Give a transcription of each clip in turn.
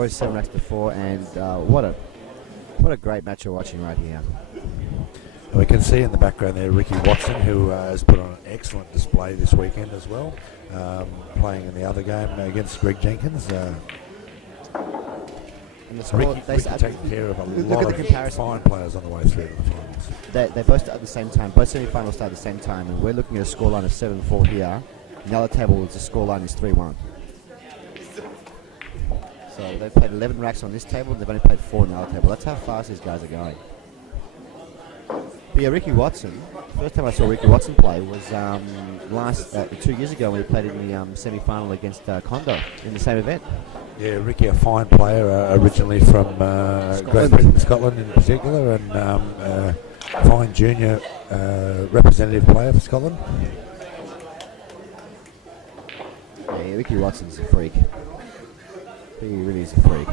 Boys 7 racks to 4, and what a great match you're watching right here. We can see in the background there Ricky Watson, who has put on an excellent display this weekend as well, playing in the other game against Greg Jenkins. And the score, Ricky taking care of a lot of fine players on the way through to the finals. They both start at the same time. Both semi-finals start at the same time, and we're looking at a scoreline of 7-4 here. The other table, the scoreline is 3-1. So they've played 11 racks on this table, and they've only played 4 on the other table. That's how fast these guys are going. But yeah, Ricky Watson. First time I saw Ricky Watson play was 2 years ago when he played in the semi-final against Kondo in the same event. Yeah, Ricky, a fine player, originally from Great Britain, Scotland in particular, and a fine junior representative player for Scotland. Yeah, Ricky Watson's a freak. He really is a freak.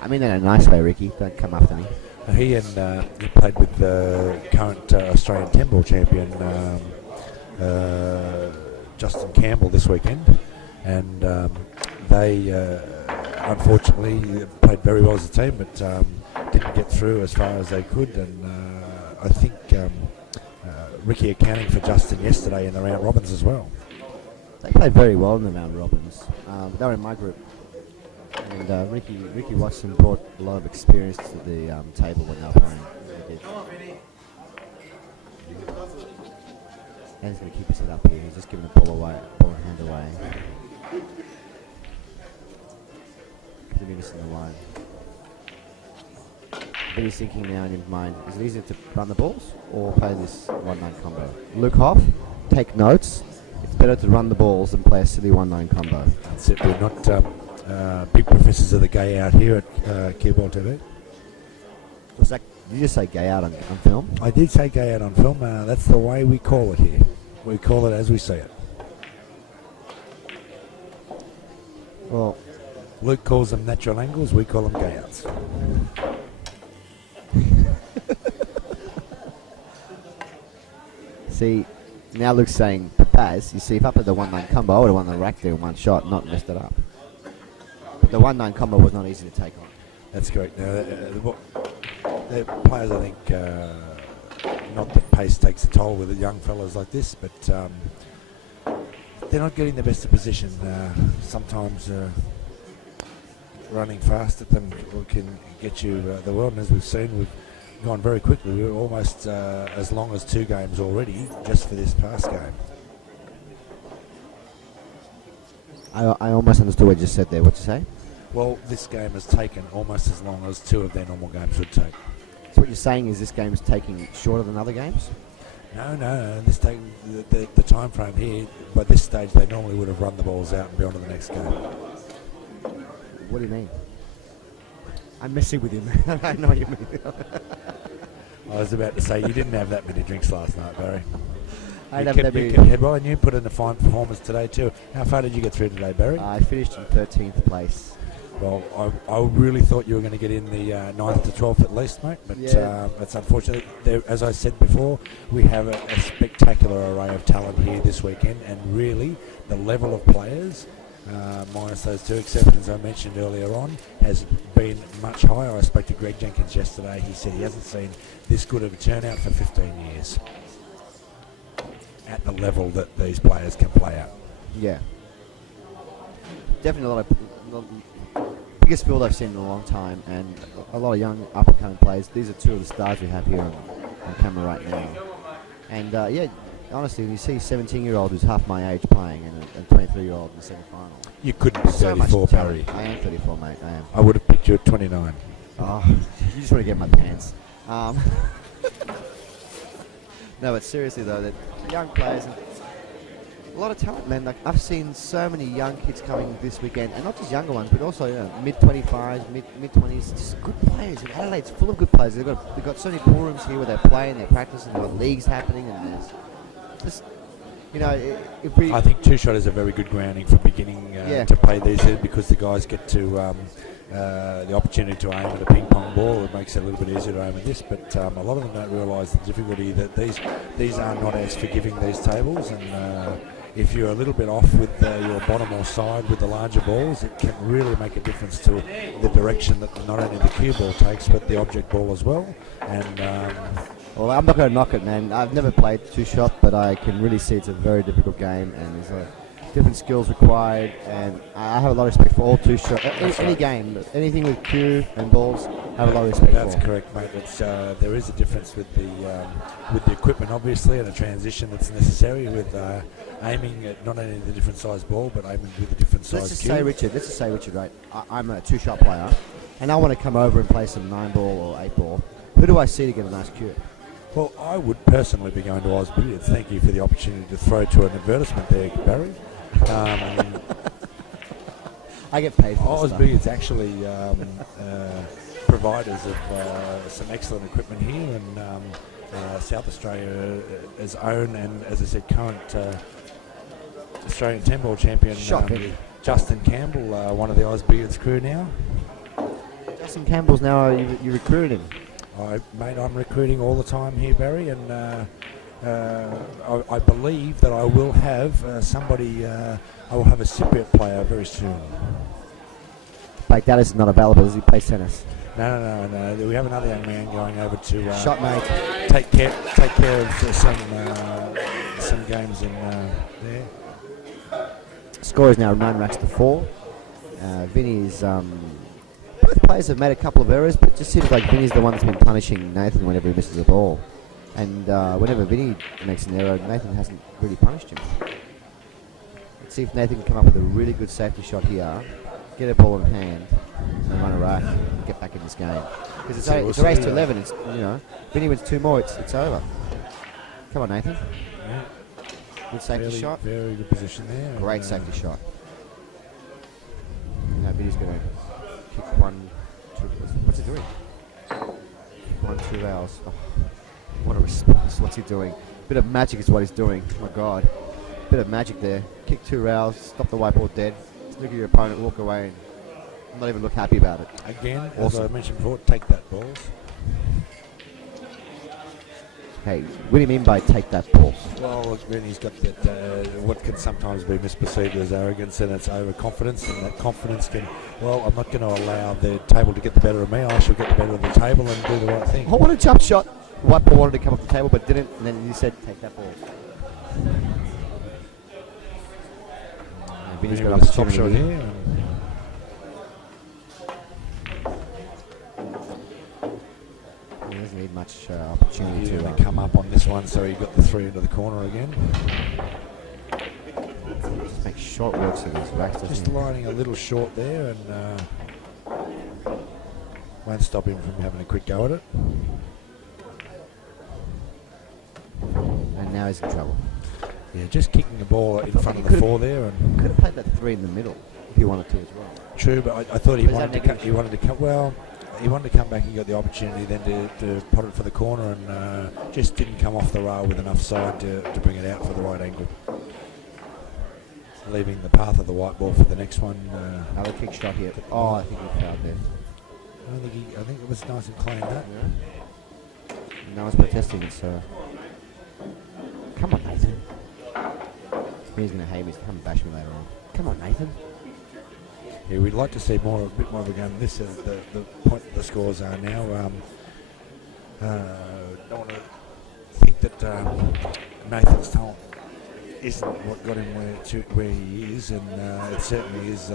I mean that in a nice way, Ricky. Don't come after me. He played with the current Australian 10-ball champion Justin Campbell this weekend, and they unfortunately played very well as a team, but didn't get through as far as they could. And I think Ricky accounting for Justin yesterday in the round robins as well. They played very well in the round robins. They were in my group. And Ricky Watson brought a lot of experience to the table when they were playing. He did. And he's going to keep his head up here. He's just giving the ball and hand away. Could be missing the line. But he's thinking now in his mind, is it easier to run the balls or play this 1-9 combo? Luke Hoff, take notes. It's better to run the balls than play a silly 1-9 combo. That's it. We're not big professors of the gay out here at Keyball TV. Did you just say gay out on film? I did say gay out on film. That's the way we call it here. We call it as we see it. Well, Luke calls them natural angles. We call them gay outs. See, now Luke's saying, Paz, you see, if I put the 1-9 combo, I would have won the rack there in one shot, not messed it up. But the 1-9 combo was not easy to take on. That's correct. Now, the players, I think, not that pace takes a toll with the young fellas like this, but they're not getting the best of position. Sometimes running fast at them can get you the world, and as we've seen, we've gone very quickly. We're almost as long as 2 games already just for this past game. I almost understood what you just said there. What'd you say? Well, this game has taken almost as long as 2 of their normal games would take. So what you're saying is this game is taking shorter than other games? No. This taking the time frame here. By this stage, they normally would have run the balls out and be on to the next game. What do you mean? I'm messing with you, man. I know what you mean. I was about to say, you didn't have that many drinks last night, Barry. I kept your head well, and you put in a fine performance today too. How far did you get through today, Barry? I finished in 13th place. Well, I really thought you were going to get in the 9th to 12th at least, mate, but yeah. That's unfortunate. As I said before, we have a spectacular array of talent here this weekend, and really the level of players, minus those 2 exceptions I mentioned earlier on, has been much higher. I spoke to Greg Jenkins yesterday. He said he hasn't seen this good of a turnout for 15 years at the level that these players can play at. Yeah. Definitely a lot of biggest field I've seen in a long time, and a lot of young up-and-coming players. These are 2 of the stars we have here on camera right now. And yeah, honestly, when you see a 17-year-old who's half my age playing and a 23-year-old in the semi-final. You couldn't be 34, Barry. I am 34, mate. I am. I would have picked you at 29. Oh, you just want to get my pants. No, but seriously though, that young players and a lot of talent, man. Like I've seen so many young kids coming this weekend, and not just younger ones, but also mid-25s, mid-20s, just good players. And Adelaide's full of good players. They've got so many pool rooms here where they're playing, they're practicing, they've got leagues happening, and there's just, if we... I think 2-shot is a very good grounding for beginning to play these here, because the guys get to the opportunity to aim at a ping pong ball. It makes it a little bit easier to aim at this, but a lot of them don't realise the difficulty that these are not as forgiving, these tables, and if you're a little bit off with your bottom or side with the larger balls, it can really make a difference to the direction that not only the cue ball takes, but the object ball as well. And well, I'm not going to knock it, man. I've never played two-shot, but I can really see it's a very difficult game, and there's different skills required, and I have a lot of respect for all two-shot. Any game, anything with cue and balls, I have a lot of respect That's for. correct, mate. It's, there is a difference with the equipment, obviously, and a transition that's necessary with aiming at not only the different size ball, but aiming with a different size Let's just cue. say, Richard, right? I'm a two-shot player, and I want to come over and play some 9-ball or 8-ball. Who do I see to get a nice cue? Well, I would personally be going to Oz Billiards. Thank you for the opportunity to throw to an advertisement there, Barry. I get paid for Oz this Billiards actually providers of some excellent equipment here, and South Australia is own and, as I said, current Australian 10-ball champion Justin Campbell, one of the Oz Billiards crew now. Justin Campbell's now, you recruited him. Mate, I'm recruiting all the time here, Barry, and I believe that I will have I will have a Cypriot player very soon. Blake Dallas is not available, does he play tennis? No. We have another young man going over to Shot mate. take care of some games in there. Score is now 9 racks to 4. Vinnie is... both players have made a couple of errors, but it just seems like Vinnie's the one that's been punishing Nathan whenever he misses a ball. And whenever Vinnie makes an error, Nathan hasn't really punished him. Let's see if Nathan can come up with a really good safety shot here, get a ball in hand, and run a rack, and get back in this game. Because it's a race to 11. It's, Vinnie wins 2 more, it's over. Come on, Nathan. Yeah. Good safety shot. Very good position there. Great safety shot. Now Vinnie's going to kick 1, 2. What's he doing? 1, 2 hours. Oh, what a response. What's he doing? Bit of magic is what he's doing. Oh my God. Bit of magic there. Kick 2 rails, stop the whiteboard dead. Just look at your opponent, walk away, and not even look happy about it. Again, Awesome. as I mentioned before, take that balls. Hey, what do you mean by take that ball? Well, when he's got that, what can sometimes be misperceived as arrogance, and it's overconfidence, and that confidence can, well, I'm not going to allow the table to get the better of me. I shall get the better of the table and do the right thing. Oh, what a jump shot. White ball wanted to come off the table but didn't, and then you said take that ball. And Vinny's got With a top shot opportunity here. He doesn't need much opportunity He's to going to come up on this one, so he got the 3 into the corner again. just make short works of these racks, doesn't Just he? lining a little short there, and won't stop him from having a quick go at it. And now he's in trouble. Yeah, just kicking the ball in front of the 4 there, and Could have played that 3 in the middle if he wanted to as well. true. But I thought he Was wanted that to. negative? He wanted to come. Well, he wanted to come back and got the opportunity then to pot it for the corner, and just didn't come off the rail with enough side to bring it out for the right angle, leaving the path of the white ball for the next one. Another kick shot here. Oh, I think he fouled there. I think it was nice and clean that. No one's protesting it, so... Come on, Nathan. He's going to hate me. He's going to bash me later on. Come on, Nathan. Yeah, we'd like to see a bit more of a game. This is the point the scores are now. Don't want to think that Nathan's talent isn't what got him where he is, and it certainly is.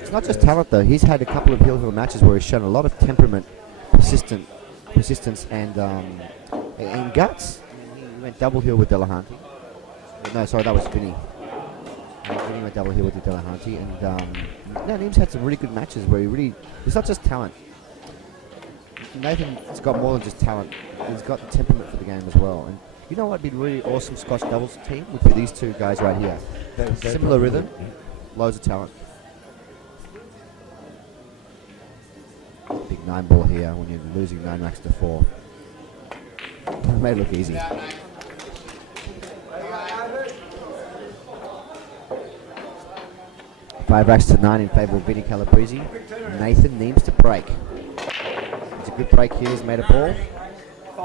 It's not just talent, though. He's had a couple of hill matches where he's shown a lot of temperament, persistence, and guts. He went double hill with Delahanty. No, sorry, that was Vinny. Vinny went double hill with Delahanty, and Neem's had some really good matches where it's not just talent. Nathan's got more than just talent. He's got the temperament for the game as well. And you know what would be a really awesome Scotch doubles team? Would be these two guys right here. Similar rhythm, loads of talent. Big 9 ball here when you're losing 9 racks to 4. Made it look easy. Five racks to 9 in favour of Vinnie Calabrese. Nathan Neems to break. It's a good break here. He's made a ball.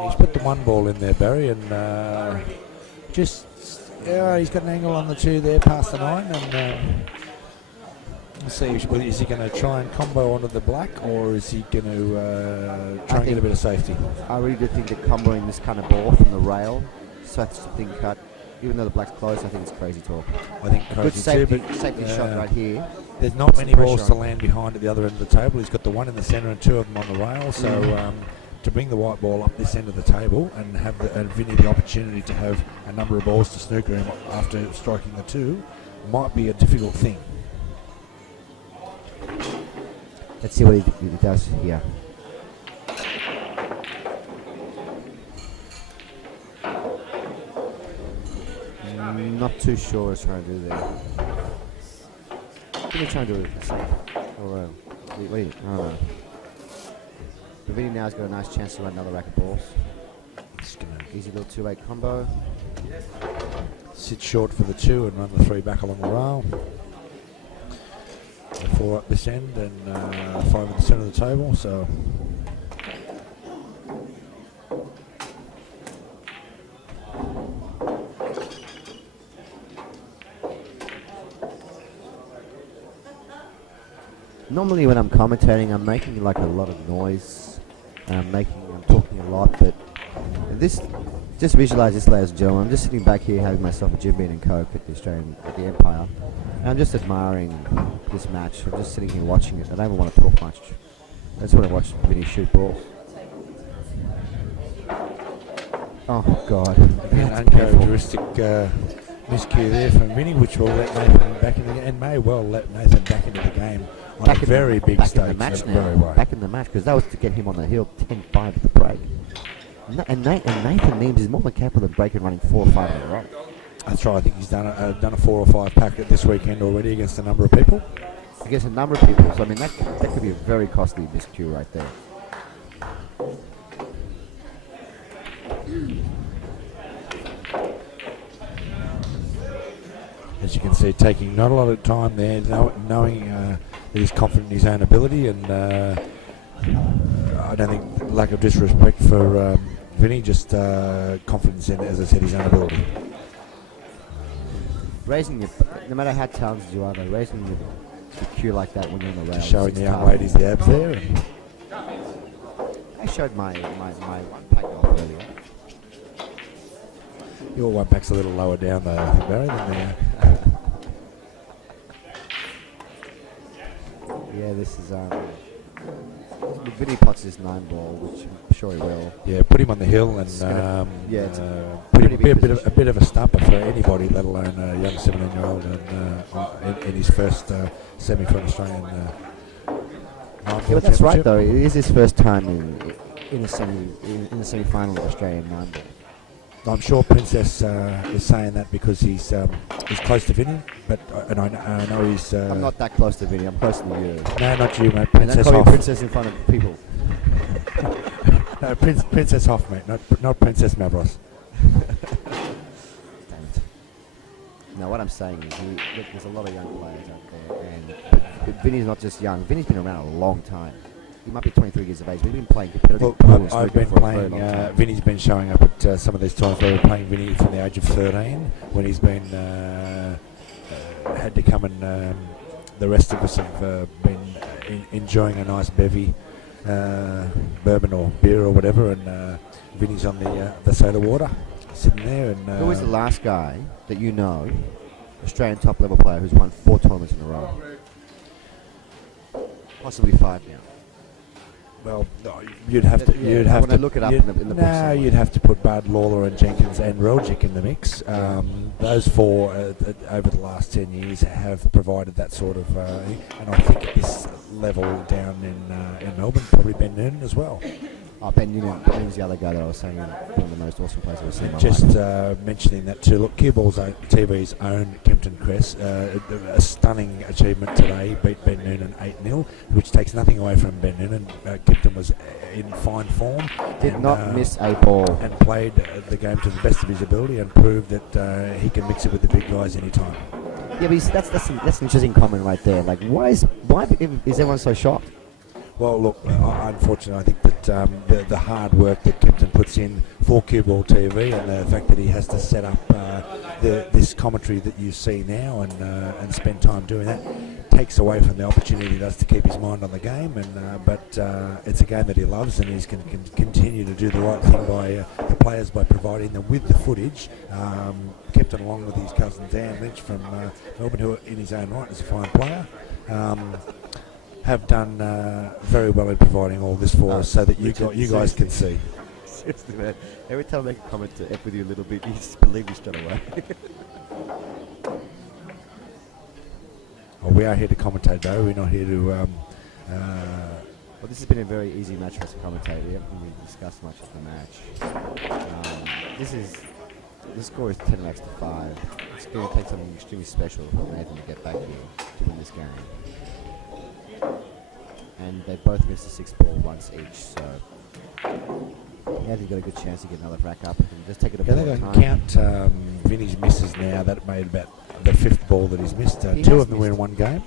He's put the 1 ball in there, Barry, and just He's got an angle on the 2 there, past the 9, and we'll see. Is he going to try and combo onto the black, or is he going to try and get a bit of safety? I really do think that comboing this kind of ball from the rail, so that's the thin cut. Even though the black's close, I think it's crazy talk. I think good crazy safety shot right here. There's not many balls to land behind at the other end of the table. He's got the 1 in the centre and 2 of them on the rail. So to bring the white ball up this end of the table and have Vinnie the opportunity to have a number of balls to snooker him after striking the 2 might be a difficult thing. Let's see what he does here. Not too sure what he's trying to do there. What are you trying to do? I don't know. Vinnie now's got a nice chance to run another rack of balls. Easy little 2-8 combo. Sit short for the 2 and run the 3 back along the rail. The 4 up this end and 5 in the centre of the table. So. Normally when I'm commentating, I'm making like a lot of noise. I'm talking a lot, but this, just visualize this, ladies and gentlemen. I'm just sitting back here having myself a Jim Beam and Coke at the Empire. And I'm just admiring this match. I'm just sitting here watching it. I don't even want to talk much. I just want to watch Vinnie shoot balls. Oh God. An uncharacteristic miscue there from Vinnie, which will let Nathan back in the game, and may well let Nathan back into the game on a very big stage. Back in the match now. Back in the match, because that was to get him on the hill 10-5 at the break. And Nathan Neems is more than capable of breaking, running 4 or 5 in a row. That's right. I think he's done a 4 or 5 pack this weekend already against a number of people. Against a number of people. So I mean that could be a very costly miscue right there. As you can see, taking not a lot of time there, knowing that he's confident in his own ability, and I don't think lack of disrespect for Vinnie, just confidence in, as I said, his own ability. Raising your, no matter how talented you are, though, raising your cue like that when you're on the rail. Just showing the young ladies the abs there. And I showed my one pack off earlier. Your one pack's a little lower down though, I think, Barry, than the yeah, this is Vinnie pots this 9 ball, which I'm sure he will. Yeah, put him on the hill and it's put him a bit of a stumper for anybody, let alone a young 17-year-old, and in his first semi for an Australian. Yeah, but that's right though. It is his first time in the semi-final of Australian 9 ball. I'm sure Princess is saying that because he's close to Vinnie, but and I know he's. I'm not that close to Vinnie. I'm closer to you. No, not you, mate. Princess Hoff. Call you Princess in front of people. No, Princess Hoff, mate. Not Princess Mavros. Damn it. No, what I'm saying is, look, there's a lot of young players out there, but Vinnie's not just young. Vinnie's been around a long time. He might be 23 years of age, but he's been playing competitive pool and I've snooker been for a playing. very long time. Vinnie's been showing up at some of these times where we're playing Vinnie from the age of 13, when he's been had to come and the rest of us have been enjoying a nice bevy, bourbon or beer or whatever, and Vinnie's on the soda water, sitting there. And who was the last guy that you know, Australian top level player, who's won 4 tournaments in a row? Possibly 5 now. Well, you'd have to. Yeah, you'd have to look it up in the book. No, you'd have to put Bud, Lawler, and Jenkins and Reljic in the mix. Those 4 over the last 10 years have provided that sort of, and I think at this level down in Melbourne, probably Ben Noonan as well. Oh, Ben Noonan's the other guy that I was saying, one of the most awesome players I've ever seen in my Just life. mentioning that too. Look, Q-Ball's TV's own Kempton Cress, a stunning achievement today, beat Ben Noonan 8-0, which takes nothing away from Ben Noonan. Kempton was in fine form. Did not miss a ball. And played the game to the best of his ability and proved that he can mix it with the big guys anytime. Yeah, but that's an interesting comment right there. Like, why is everyone so shocked? Well, look, unfortunately, I think that the hard work that Kempton puts in for Q-Ball TV and the fact that he has to set up this commentary that you see now and spend time doing that takes away from the opportunity he does to keep his mind on the game. But it's a game that he loves, and he's going to continue to do the right thing by the players by providing them with the footage. Kept it along with his cousin Dan Lynch from Melbourne, who in his own right is a fine player. Have done very well in providing all this for us so that you guys can see. Seriously, man. Every time I make a comment to F with you a little bit, you just believe me straight away. Well, we are here to commentate, though. We're not here to... Well, this has been a very easy match for us to commentate. We haven't really discussed much of the match. The score is 10 racks to 5. It's going to take something extremely special for Nathan to get back here to win this game. And they both missed a 6 ball once each, so Nathan's got a good chance to get another rack up and just take it a bit of time. Count Vinnie's misses now. That made about the 5th ball that he's missed. Two of them were in one game,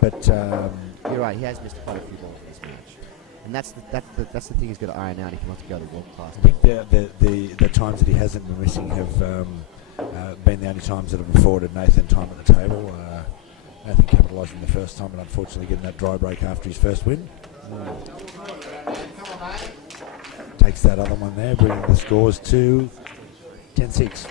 but you're right. He has missed quite a few balls in this match, and that's the thing he's got to iron out if he wants to go to the world class. I think the times that he hasn't been missing have been the only times that have afforded Nathan time at the table. Nathan capitalising the first time, and unfortunately getting that dry break after his first win. Takes that other one there, bringing the scores to 10-6.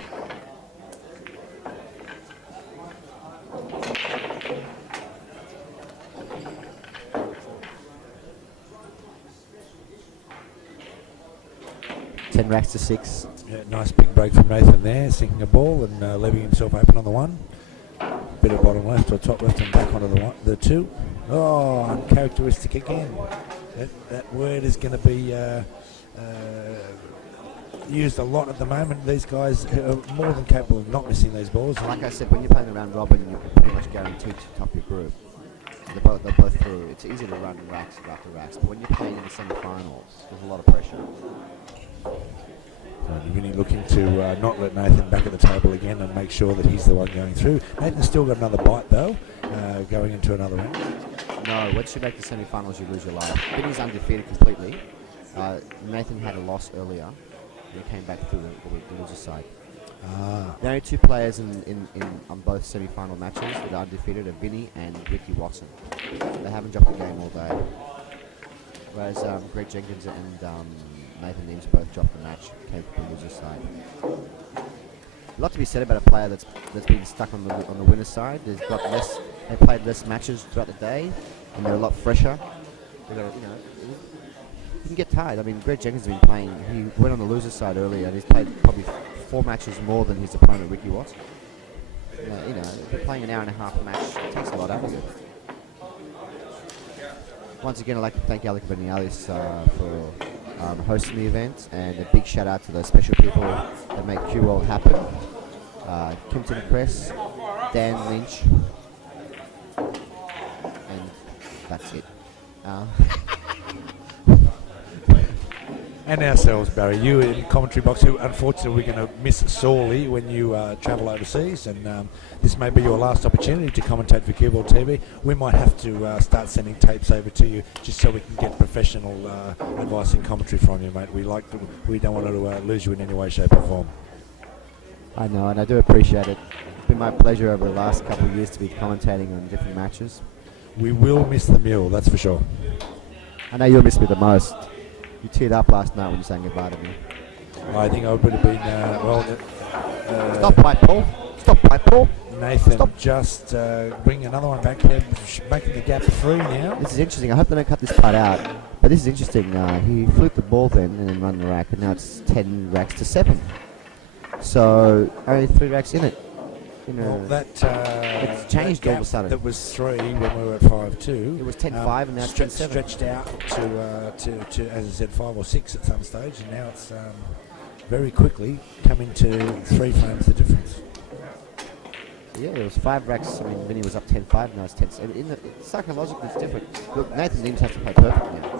Racks to 6. Yeah, nice big break from Nathan there, sinking a ball and leaving himself open on the one. Bit of bottom left or top left and back onto the 2. Oh, uncharacteristic again. That word is going to be used a lot at the moment. These guys are more than capable of not missing these balls. Like I said, when you're playing the round robin, you're pretty much guaranteed to top your group. They're both through. It's easy to run racks after racks, but when you're playing in the semi-finals, there's a lot of pressure. Vinnie looking to not let Nathan back at the table again and make sure that he's the one going through. Nathan's still got another bite though, going into another round. No, once you make the semi-finals, you lose your life. Vinnie's undefeated completely. Nathan had a loss earlier, and he came back through the loser side. The only two players on both semi-final matches that are undefeated are Vinnie and Ricky Watson. They haven't dropped the game all day. Whereas Greg Jenkins and Nathan Neems both dropped the match, came from the loser side. A lot to be said about a player that's been stuck on the winner's side. They played less matches throughout the day, and they're a lot fresher. You can get tired. I mean, Greg Jenkins has been playing. He went on the loser side earlier, and he's played probably 4 matches more than his opponent Ricky Watson. If you're playing an hour and a half a match, it takes a lot out of you. Once again, I'd like to thank Alec Benialis for hosting the event, and a big shout out to those special people that make Q-World happen. Kimpton Cress, Dan Lynch, and that's it. And ourselves, Barry. You in commentary box, who unfortunately we're going to miss sorely when you travel overseas, and this may be your last opportunity to commentate for Q-Ball TV. We might have to start sending tapes over to you just so we can get professional advice and commentary from you, mate. We don't want to lose you in any way, shape or form. I know, and I do appreciate it. It's been my pleasure over the last couple of years to be commentating on different matches. We will miss the mule, that's for sure. I know you'll miss me the most. You teared up last night when you sang goodbye to me. I think I would have been, Stop, Pipe Paul. Stop, Pipe Paul. Nathan, Stop. Just bring another one back there, making the gap 3 now. This is interesting. I hope they don't cut this part out. But this is interesting. He flipped the ball then and then run the rack, and now it's 10 racks to 7. So only 3 racks in it. Well, it's changed all of a sudden. That was 3 when we were at 5-2. It was 10-5 and now it's 10-7. Stretched out to, as I said, 5 or 6 at some stage, and now it's very quickly coming to 3 frames the difference. Yeah, it was 5 racks. I mean, Vinnie was up 10-5, now it's 10-7. Psychologically, it's different. Look, Nathan Neems has to play perfect now.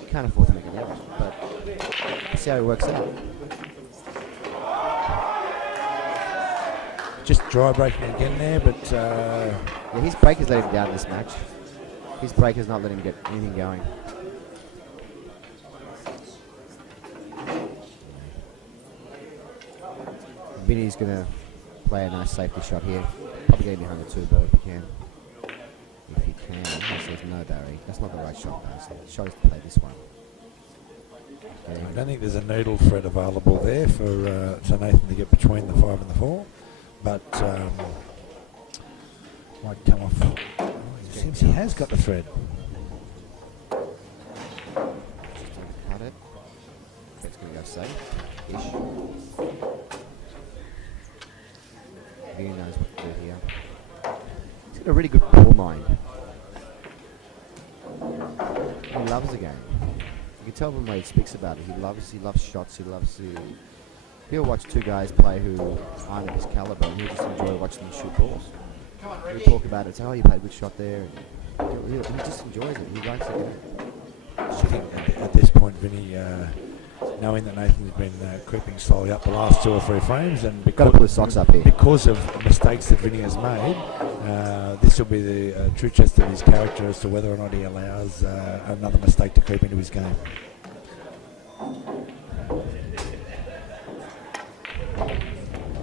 He can't afford to make an error, but we'll see how it works out. Just dry breaking again there, but... his break has let him down this match. His break has not let him get anything going. Vinnie's going to play a nice safety shot here. Probably getting behind the 2 though if you can. If you can. He says no, Barry. That's not the right shot, though. So the shot is to play this one. Okay. I don't think there's a needle thread available there for Nathan to get between the 5 and the 4, but might come off. Oh, it seems he has got the thread. Cut it. That's going to go safe-ish. He knows what to do here. He's got a really good ball mind. He loves the game. You can tell from the way he speaks about it. He loves shots. He loves to. He'll watch 2 guys play who aren't of his caliber, and he'll just enjoy watching them shoot balls. He'll talk about it. Say, "Oh, you played a good shot there." And he just enjoys it. He likes it. I think at this point, Vinny, knowing that Nathan's been creeping slowly up the last 2 or 3 frames, and Got to pull his socks up here. because of mistakes that Vinny has made, this will be the true test of his character as to whether or not he allows another mistake to creep into his game.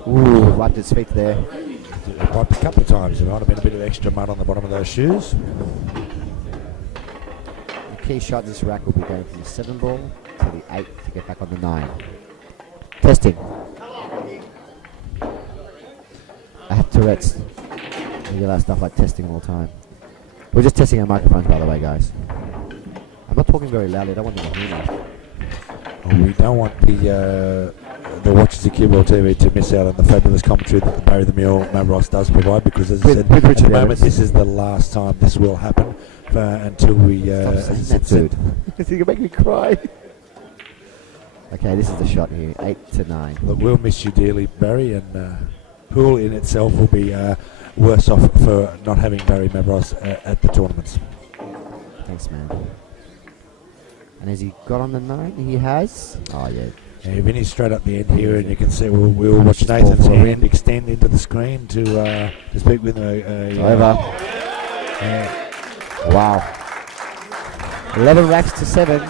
Ooh, wiped his feet there. Wiped a couple of times. There might have been a bit of extra mud on the bottom of those shoes. The key shot in this rack will be going from the 7 ball to the 8 to get back on the 9. Testing. I have Tourette's. We get that stuff like testing all the time. We're just testing our microphones, by the way, guys. I'm not talking very loudly. I don't want them to hear me. We don't want the watchers of Keyboard TV to miss out on the fabulous commentary that the Barry the Mule Mavros does provide, because as I said, with at the moment Evans. this is the last time this will happen until we Stop saying that, dude. You can make me cry. Okay, this is the shot here. 8 to 9. Look, we'll miss you dearly, Barry, and Poole in itself will be worse off for not having Barry Mavros at the tournaments. Thanks, man. And has he got on the 9? He has. Oh, yeah. Yeah, Vinny's straight up the end here, and you can see we'll watch Just Nathan's ball for a hand win. extend into the screen to speak with Over. Wow. 11 racks to 7.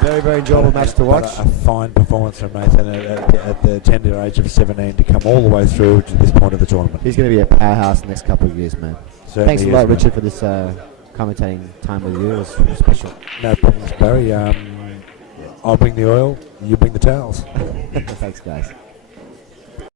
Very, very enjoyable match to watch. A fine performance from Nathan at the tender age of 17 to come all the way through to this point of the tournament. He's going to be a powerhouse the next couple of years, man. Certainly Thanks a is, lot, man. Richard, for this commentating time with you. It was special. No problems, Barry. I'll bring the oil, you bring the towels. Thanks, guys.